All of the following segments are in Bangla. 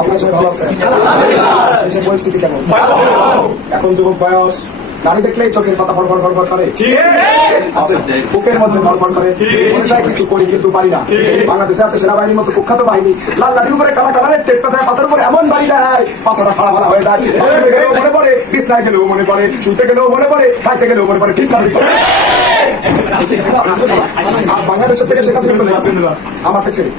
আপনার সবাই ভালো আছেন? দেশের পরিস্থিতি কেমন? এখন যুবক বয়স, নারী দেখলেই চোখের পাতা ভরভর ভরভর করে, বুকের মধ্যে ভরভর করে, মনে চায় কিছু করি কিন্তু পারি না। বাংলাদেশে আছে সেনাবাহিনীর মতো কুখ্যাত বাহিনী, লাল লাঠির উপরে কালা কালারের টেপ পেঁচায় পাতার উপরে এমন বাড়ি দেয়, পাঁচটা ফাড়া ফাড়া হয়ে যায়। মনে পড়ে, বিছনায় গেলেও মনে পড়ে, শুতে গেলেও মনে পড়ে, খাইতে গেলেও মনে পড়ে, ঠিক না? আর বাংলাদেশের থেকে সেখান থেকে চলে আসেন আমাকে ছেড়ে,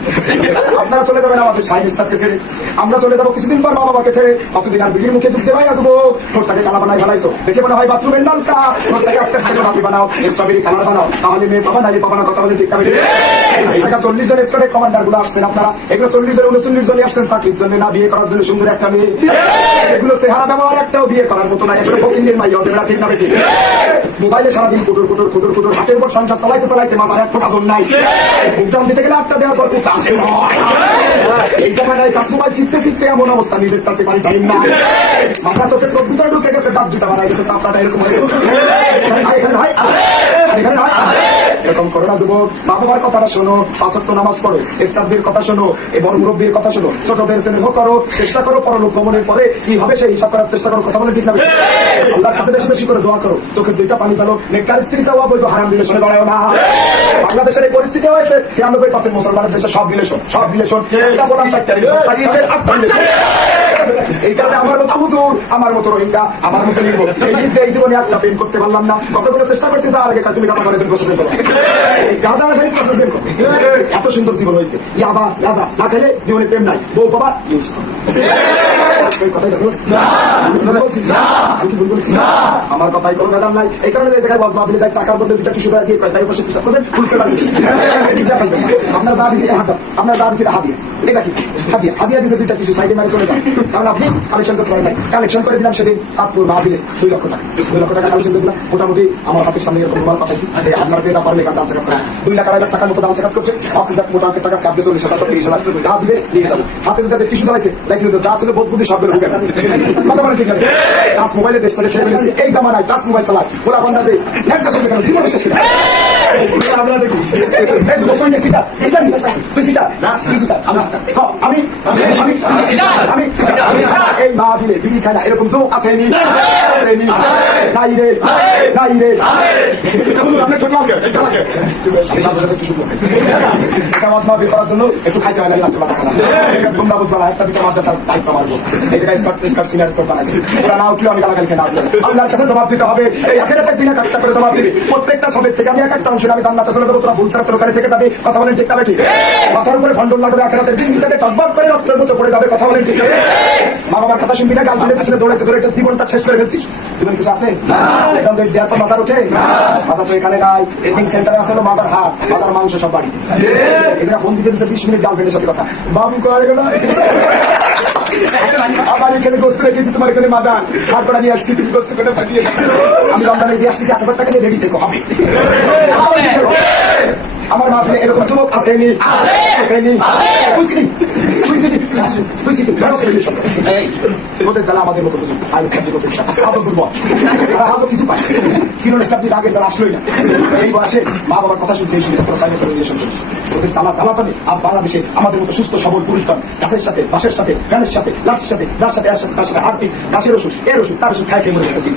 আপনারা চলে যাবেন আমাদের সাইড স্টাফকে ছেড়ে, আমরা চলে যাবো কিছুদিন পর মা বাবাকে ছেড়ে। কতদিন আর বিড়ির মুখে ঢুকতে পাই আসবো, ঠোঁটটাকে কালা বানাই ফেলাইছো, দেখে মনে হয় বাথরুমের নলকা, ঠোঁটটাকে আস্তে আস্তে বাকি বানাও, স্ট্রবেরি কালার বানাও, তাহলে মেয়ে পাবা নারী পাবা না, কথা বলে ঠিক না? 40 জন স্কোয়াডের কমান্ডার গুলো আসছেন আপনারা, এগুলো 40 জন 39 জনই আসছেন চাকরির জন্য, না বিয়ে করার জন্য সুন্দর একটা মেয়ে। এগুলো চেহারা ব্যবহার একটাও বিয়ে করার মতো না, এগুলো ফকিন্দির মাইয়া, ওদের ঠিক না? ঠিক মোবাইলে সারাদিন কুটুর কুটুর কুটুর কুটুর, হাতের উপর সংসার চালাইতে চালাইতে মাথার এক ফোঁটা জল নাই, বুকটান দিতে গেলে 8টা দেওয়ার পর কুট আসে নয়। এই জায়গায় কাজ মোবাইল শিখতে শিখতে এমন অবস্থা, নিজের কাছে পারি টাইম না, মাথা চোখে চোখ দুটা ঢুকে গেছে, দাঁত দুটা বাড়াই গেছে, চাপড়াটা এরকম হয়ে গেছে। এরকম করো না যুবক, মা বাবার কথাটা শোনো, 5 ওয়াক্ত নামাজ পড়ো, স্টাফদের কথা শোনো, এই বড় মুরব্বীর কথা শোনো, ছোটদের স্নেহ করো, চেষ্টা করো পরলোক গমনের পরে কি হবে সেই হিসাব করার চেষ্টা করো, কথা বলে ঠিক না? আল্লাহর কাছে বেশি বেশি করে দোয়া করো, চোখের 2টা পানি ফেলো, নেককার স্ত্রী চাও, বৈধ হারাম রিলেশনে জড়ায়ও না। বাংলাদেশের এই পরিস্থিতি হয়েছে, 96% মুসলমানের দেশে সব রিলেশন, সব রিলেশন, এটা বলার 4টা রিলেশন, 8টা রিলেশন। এই কারণে আমার মতো হুজুর, আমার মতো রোহিঙ্গা, আমার মতো নির্ভর, এই জীবনে একটা প্রেম করতে পারলাম না, কতগুলো চেষ্টা করছি, যার আগে তুমি কথা বলে প্রশ্ন করো, এত সুন্দর জীবন হয়েছে, ইয়াবা রাজা না খেলে জীবনে প্রেম নাই, বউ বাবা ইউজ আমার কথাই কোনো বেদাম নাই। এই কারণে জায়গায় বস মাহফিলে যাই, টাকার বদলে 2টা টিস্যু দিয়ে কয় তাই বসে পিছাব করবেন, ফুলকে লাগবে। আপনার যা দিচ্ছে হাত, আপনার যা দিচ্ছে হাদিয়া, এটা কি হাদিয়া? হাদিয়া দিচ্ছে 2টা টিস্যু, সাইডে মারি চলে যান, কারণ আপনি কালেকশন করতে পারেন নাই। কালেকশন করে দিলাম সেদিন চাঁদপুর মাহফিলে 2 লক্ষ টাকা, 2 লক্ষ টাকা কালেকশন করে দিলাম। মোটামুটি আমার হাতের সামনে এরকম মোবাইল পাঠাইছি, আপনার যেটা পারলে এখানে দাম চেকাত করেন, 2 লাখ 2.5 লাখ টাকার মতো দাম চেকাত করছে, অক্সিজেন মোটা অঙ্কের টাকা 40,000 30,000 যা দিবে নিয়ে যাবো। হাতে যাদের টিস্যু দাঁড়াইছে যাইছিল, যা ছিল বোধ বুদ্ধি সব ঢুকে কথা বলে ঠিক আছে। টাচ মোবাইলের দেশটাকে ছেড়ে ফেলেছি, এই জামানায় টাচ মোবাইল চালায় ওরা বন্ধা যে একটা শুনতে কেন জীবনে শেষ করে আমরা দেখি এই যুবক কই নেছিটা এটা নি তুই সিটা না তুই সিটা আমি আমি আমি আমি এই মাহফিলে বিড়ি খায় না এরকম যোগ আছে নি নাই রে নাই রে আপনি ছোট লাগে এটা লাগে এটা মাহফিল করার জন্য একটু খাইতে হয় না, লাগতে পারে না তোমরা বুঝবা না, একটা দিকে মাদ্রাসার দায়িত্ব মারবো, এই জায়গায় স্কট সিনিয়র স্কট বানাইছি, ওরা না উঠলেও আমি গালাগাল খেয়ে না উঠলে আল্লাহর কাছে জবাব দিতে হবে। এই আখেরাতের দিনে একটা করে জবাব দিবি, প্রত্যেকটা সবের থেকে আমি একটা অংশ আমি জান্নাতে চলে যাবো, তোরা ফুল ছাড়া তরকারি থেকে যাবে, কথা বলেন ঠিক না? ঠিক মাথার উপরে খন্ডন লাগবে, আখেরাতের দিন হিসাবে টকবক করে রক্তের মতো পড়ে যাবে, কথা বলেন ঠিক না? মা বাবার কথা শুনবি না, গার্লফ্রেন্ডের পিছনে দৌড়াইতে দৌড়াইতে জীবনটা শেষ করে ফেলছিস, জীবন কিছু আছে একদম দেয়ার পর মাথার ওঠে, মাথা তো এখানে নাই, এডিং সেন্টারে আসলে মাথার হাত, মাথার মাংস সব বাড়ি, এই জায়গা ফোন দিতে দিচ্ছে 20 মিনিট গার্লফ্রেন্ডের সাথে কথা, বাবু করে গেল আমার এখানে গোস্ত রেখেছি, তোমার এখানে মাদান তারপরে নিয়ে আসছি, তুমি গোস্ত করে পাঠিয়ে আমি রমজানে দিয়ে আসতেছি, 8,000 টাকা নিয়ে রেডি থেকে হবে। আমার মাহফিলে এরকম যুবক আসেনি, আসেনি ওদের জ্বালা আমাদের মতো বুঝুন, হাজো দুর্বল, হাজো কিছু পায়, কিরণ স্টাফদের আগে যারা আসলোই না, এই বয়সে মা বাবার কথা শুনছে, এই শুনছে ওদের জ্বালা জ্বালাতনে আজ বাংলাদেশে আমাদের মতো সুস্থ সবল পুরুষগণ গাছের সাথে, বাঁশের সাথে, ফ্যানের সাথে, লাঠির সাথে, যার সাথে তার সাথে হারপিক, গাছের ওষুধ, এর ওষুধ, তার ওষুধ খাই খেয়ে মরে গেছে।